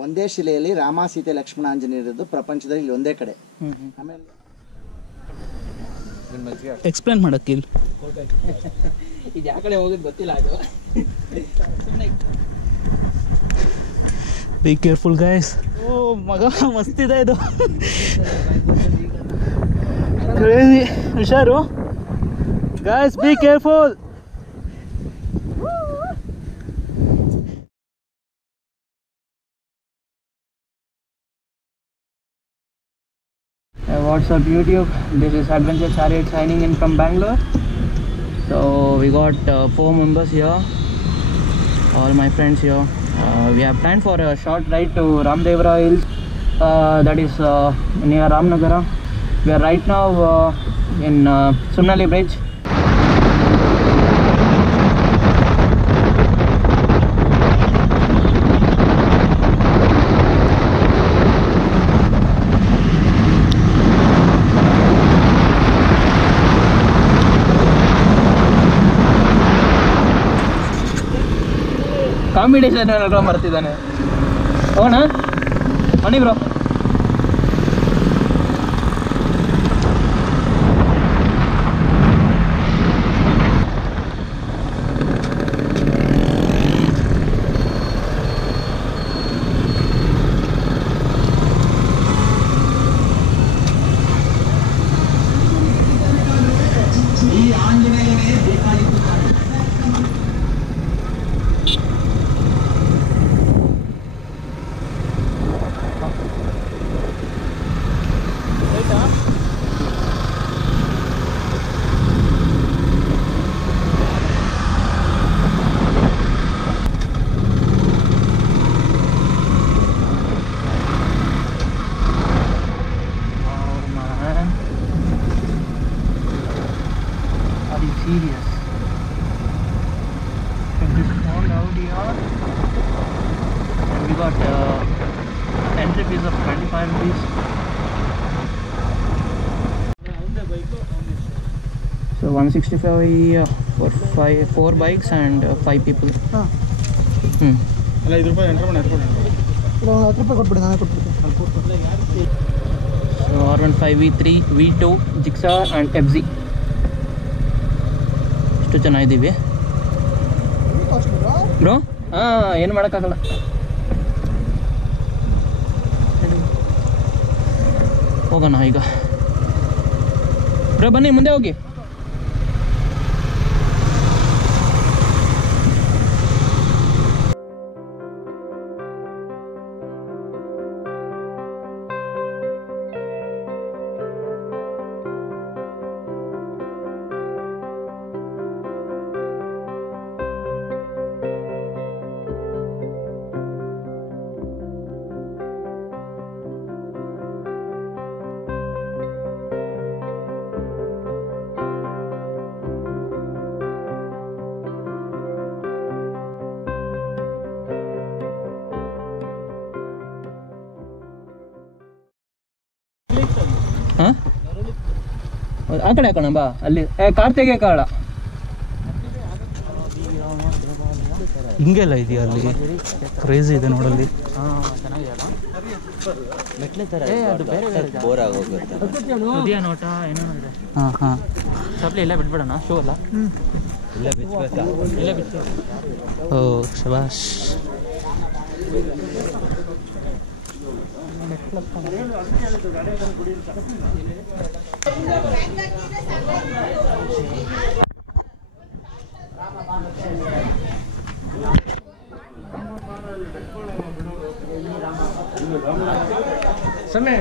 ಒಂದೇ ಶಿಲೆಯಲ್ಲಿ ರಾಮ ಸೀತೆ ಲಕ್ಷ್ಮಣ ಆಂಜನೇಯ ಇರೋದು ಪ್ರಪಂಚದಲ್ಲಿ ಇಲ್ಲಿ ಒಂದೇ ಕಡೆ. ಆಮೇಲೆ ಎಕ್ಸ್ಪ್ಲೇನ್ ಮಾಡಕ್ಕಿಲ್ಲ, ಇದು ಯಾವ ಕಡೆ ಹೋಗೋದು ಗೊತ್ತಿಲ್ಲ. ಅದು ಬಿ ಕೇರ್ಫುಲ್ ಗೈಸ್. ಓ ಮಗ ಮಸ್ತಿದೆ ಇದು. ಕ್ರೇಜಿ. ಹುಷಾರು guys, be careful. What's up YouTube? This is Adventure Chariot signing in from Bangalore. So we got 4 members here, all my friends here. We have planned for a short ride to Ramdevra Hills, that is near Ramnagara. We are right now in Sumnali Bridge. Competition ಎಲ್ಲ ಬರ್ತಿದ್ದಾನೆ. ಹೋಗೋಣ ಬನ್ನಿ bro. Serious. Check this all out here. And we got entry fees of 25 rupees. So 165 for 4 bikes and 5 people. ಅಲ್ಲ 5 ರೂಪಾಯಿ entry ಮಾಡಿ 10 ರೂಪಾಯಿ ಕೊಟ್ಬಿಡಿ, ನಾನೇ ಕೊಟ್ಬಿಡ್ತೀನಿ. So R15 V3 V2 Gixxer and FZ. ಎಷ್ಟು ಚೆನ್ನಾಗಿದ್ದೀವಿ ಬ್ರೋ. ಏನು ಮಾಡೋಕ್ಕಾಗಲ್ಲ. ಹೋಗೋಣ ಈಗ ಬ್ರೋ, ಬನ್ನಿ ಮುಂದೆ ಹೋಗಿ. ಹಾಂ, ಆ ಕಡೆ ಹಾಕೋಣ ಬಾ. ಅಲ್ಲಿ ಕಾರ್ ತೆಗಿಯೋಕ್ಕಾಗಲ್ಲ. ಹಿಂಗೆಲ್ಲ ಇದೆಯಾ ಅಲ್ಲಿ? ಕ್ರೇಜಿ ಇದೆ ನೋಡಲ್ಲಿ. ನೋಟ ಏನೋ ಇದೆ. ಹಾಂ ಹಾಂ, ಸಪ್ಲಿ ಎಲ್ಲ ಬಿಟ್ಬಿಡೋಣ. ಶೂ ಅಲ್ಲ ಇಲ್ಲ ಬಿಚ್ಚ. ಓ ಶಬಾಷ್. ಸಮಯ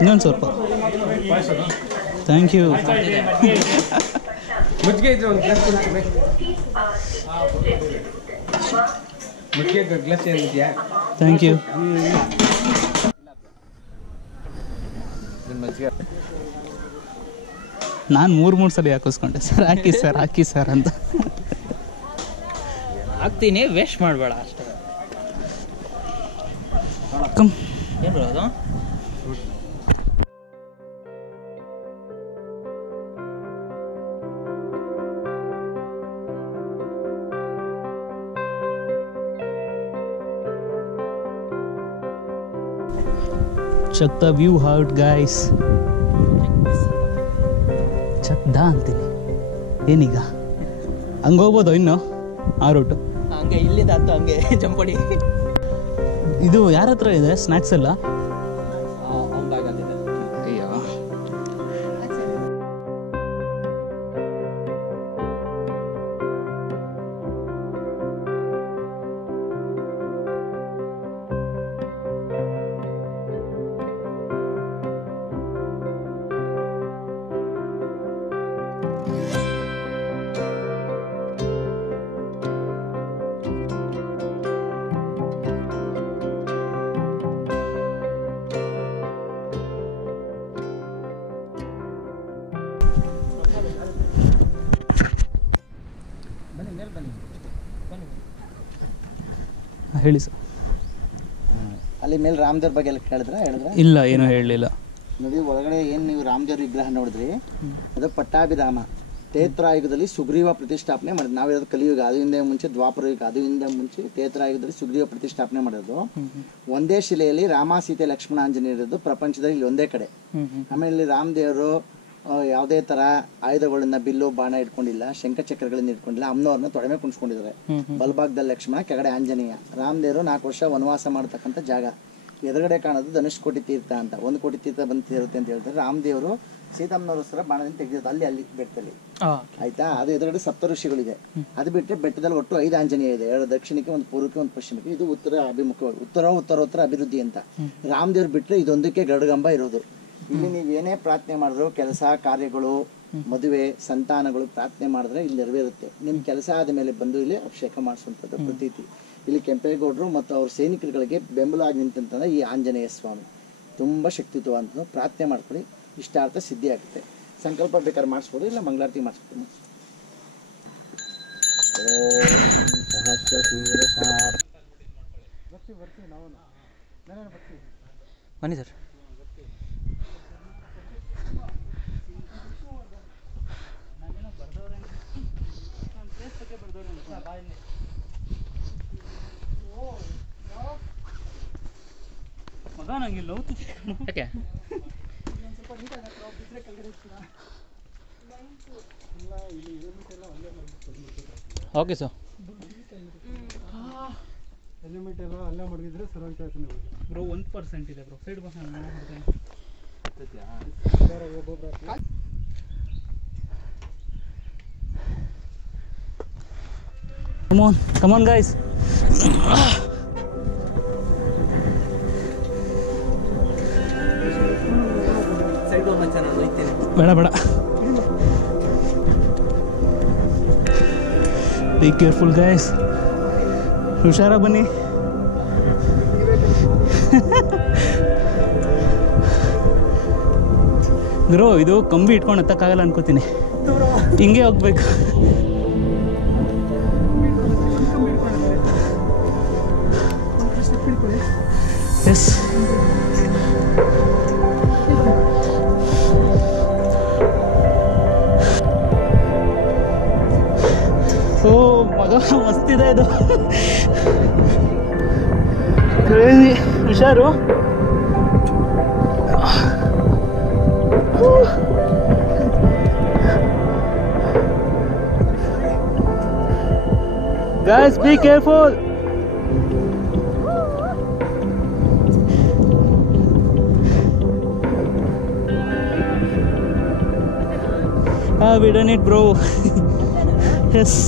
ಇನ್ನೊಂದು ಸ್ವಲ್ಪ ಥ್ಯಾಂಕ್ ಯು. ಮುಚ್ಚಿಗೆ ಇದ್ರೆ ಒಂದು ಗ್ಲಾಸ್ ಮುಚ್ಚಿಗೆ ಗ್ಲಾಸ್ ಏನಿದೆಯಾ? Thank you. ನಾನು ಮೂರು ಸಲ ಹಾಕಿಸ್ಕೊಂಡೆ ಸರ್, ಹಾಕಿ ಸರ್ ಅಂತ. ಹಾಕ್ತೀನಿ, ವೇಸ್ಟ್ ಮಾಡಬೇಡ ಅಷ್ಟೇ. ಕಮ್ ಏನು ಬರೋದು? Check the view out guys. Check the ಅಂತೀನಿ. ಏನೀಗ ಹಂಗೆ ಹೋಗ್ಬೋದು ಇನ್ನು ಆ ರೂಟು? ಹಂಗೆ ಇಲ್ಲಿಂದ ಹತ್ತು ಹಂಗೆ ಜಂಪಡಿ. ಇದು ಯಾರ ಹತ್ರ ಇದೆ ಸ್ನ್ಯಾಕ್ಸ್ ಎಲ್ಲ? ಅಯ್ಯೋ, ಹೇಳಿ ಸರ್. ಅಲ್ಲಿ ಮೇಲೆ ರಾಮದೇವ್ರ ಬಗ್ಗೆ ಎಲ್ಲ ಹೇಳಿದ್ರೆ ಇಲ್ಲ, ಏನೂ ಹೇಳಲಿಲ್ಲ. ನೋಡಿ, ಒಳಗಡೆ ಏನು ನೀವು ರಾಮದೇವ್ರ ವಿಗ್ರಹ ನೋಡಿದ್ರಿ, ಅದು ಪಟ್ಟಾಭಿರಾಮ ತೇತ್ರಾಯುಗದಲ್ಲಿ ಸುಗ್ರೀವ ಪ್ರತಿಷ್ಠಾಪನೆ ಮಾಡಿದ್ರು. ನಾವಿರೋದು ಕಲಿಯುಗ, ಅದು ಹಿಂದೆ ಮುಂಚೆ ದ್ವಾಪರ ಯುಗ, ಅದು ಹಿಂದೆ ಮುಂಚೆ ತೇತ್ರಾಯುಗದಲ್ಲಿ ಸುಗ್ರೀವ ಪ್ರತಿಷ್ಠಾಪನೆ ಮಾಡೋದು. ಒಂದೇ ಶಿಲೆಯಲ್ಲಿ ರಾಮ, ಸೀತೆ, ಲಕ್ಷ್ಮಣ, ಆಂಜನೇಯ ಇರೋದು ಪ್ರಪಂಚದಲ್ಲಿ ಇಲ್ಲಿ ಒಂದೇ ಕಡೆ. ಆಮೇಲೆ ಇಲ್ಲಿ ರಾಮದೇವರು ಯಾವುದೇ ತರ ಆಯುಧಗಳನ್ನ, ಬಿಲ್ಲು ಬಾಣ ಇಟ್ಕೊಂಡಿಲ್ಲ, ಶಂಖಚಕ್ರಗಳನ್ನ ಇಟ್ಕೊಂಡಿಲ್ಲ, ಅಮ್ಮನವ್ರನ್ನ ತೊಡೆಮೆ ಕುಣಿಸ್ಕೊಂಡಿದ್ದಾರೆ. ಬಲಭಾಗದಲ್ಲಿ ಲಕ್ಷ್ಮಣ, ಕೆಳಗಡೆ ಆಂಜನೇಯ. ರಾಮದೇವರು 4 ವರ್ಷ ವನವಾಸ ಮಾಡತಕ್ಕಂಥ ಜಾಗ. ಎದುರುಗಡೆ ಕಾಣೋದು ಧನುಷ್ಕೋಟಿ ತೀರ್ಥ ಅಂತ, 1 ಕೋಟಿ ತೀರ್ಥ ಬಂದು ಸೇರುತ್ತೆ ಅಂತ ಹೇಳ್ತಾರೆ. ರಾಮದೇವರು ಸೀತಮ್ಮನವರ ಬಾಣದಿಂದ ತೆಗೆದಿದ್ದು ಅಲ್ಲಿ ಬೆಟ್ಟದಲ್ಲಿ, ಆಯ್ತಾ. ಅದು ಎದುರುಗಡೆ ಸಪ್ತ ಋಷಿಗಳಿದೆ. ಅದು ಬಿಟ್ಟರೆ ಬೆಟ್ಟದಲ್ಲಿ ಒಟ್ಟು 5 ಆಂಜನೇಯ ಇದೆ, 2 ದಕ್ಷಿಣಕ್ಕೆ, 1 ಪೂರ್ವಕ್ಕೆ, 1 ಪಶ್ಚಿಮಕ್ಕೆ. ಇದು ಉತ್ತರ ಅಭಿಮುಖವಾಗಿ, ಉತ್ತರೋತ್ತರ ಅಭಿವೃದ್ಧಿ ಅಂತ. ರಾಮದೇವ್ರು ಬಿಟ್ಟರೆ ಇದೊಂದಕ್ಕೆ ಗರುಡಗಂಬ ಇರೋದು. ಇಲ್ಲಿ ನೀವು ಏನೇ ಪ್ರಾರ್ಥನೆ ಮಾಡಿದ್ರು, ಕೆಲಸ ಕಾರ್ಯಗಳು, ಮದುವೆ, ಸಂತಾನಗಳು ಪ್ರಾರ್ಥನೆ ಮಾಡಿದ್ರೆ ಇಲ್ಲಿ ನೆರವೇರುತ್ತೆ. ನಿಮ್ಮ ಕೆಲಸ ಆದ ಮೇಲೆ ಬಂದು ಇಲ್ಲಿ ಅಭಿಷೇಕ ಮಾಡಿಸುವಂಥದ್ದು ಪ್ರತೀತಿ. ಇಲ್ಲಿ ಕೆಂಪೇಗೌಡರು ಮತ್ತು ಅವ್ರ ಸೈನಿಕರುಗಳಿಗೆ ಬೆಂಬಲ ಆಗಿ ನಿಂತಂತಂದ್ರೆ ಈ ಆಂಜನೇಯ ಸ್ವಾಮಿ ತುಂಬ ಶಕ್ತಿತ್ವ ಅಂತ ಪ್ರಾರ್ಥನೆ ಮಾಡ್ಕೊಳ್ಳಿ, ಇಷ್ಟಾರ್ಥ ಸಿದ್ಧಿ ಆಗುತ್ತೆ. ಸಂಕಲ್ಪ ಬೇಕಾದ್ರೆ ಮಾಡಿಸ್ಬೋದು, ಇಲ್ಲ ಮಂಗಳಾರತಿ ಮಾಡಿಸ್ಬೋದು. ಬನ್ನಿ ಸರ್. ಮಗ ನಂಗೆ ಯಾಕೆ? Okay sir. ಹೆಲ್ಮೆಟ್ ಎಲ್ಲ ಅಲ್ಲೇ ಮಡಗಿದ್ರೆ ಸರ್ ಅಂತ ಹೇಳ್ತೀನಿ ಬ್ರೋ. 1% ಇದೆ bro, side bus. Come on guys. ಬೇಡ, ಬಿ ಕೇರ್ಫುಲ್ ಗೈಸ್. ಹುಷಾರಾಗಿ ಬನ್ನಿ. ಬ್ರೋ, ಇದು ಕಂಬಿ ಇಟ್ಕೊಂಡು ಹತ್ತಕ್ಕಾಗಲ್ಲ ಅನ್ಕೋತೀನಿ, ಹಿಂಗೆ ಹೋಗ್ಬೇಕು. ಎಸ್, ಓ ಮಗ, ಮಸ್ತಿದೆ ಇದು. ಕ್ರೇಜಿ. ಹುಷಾರು. Guys, be careful. We done it, bro. S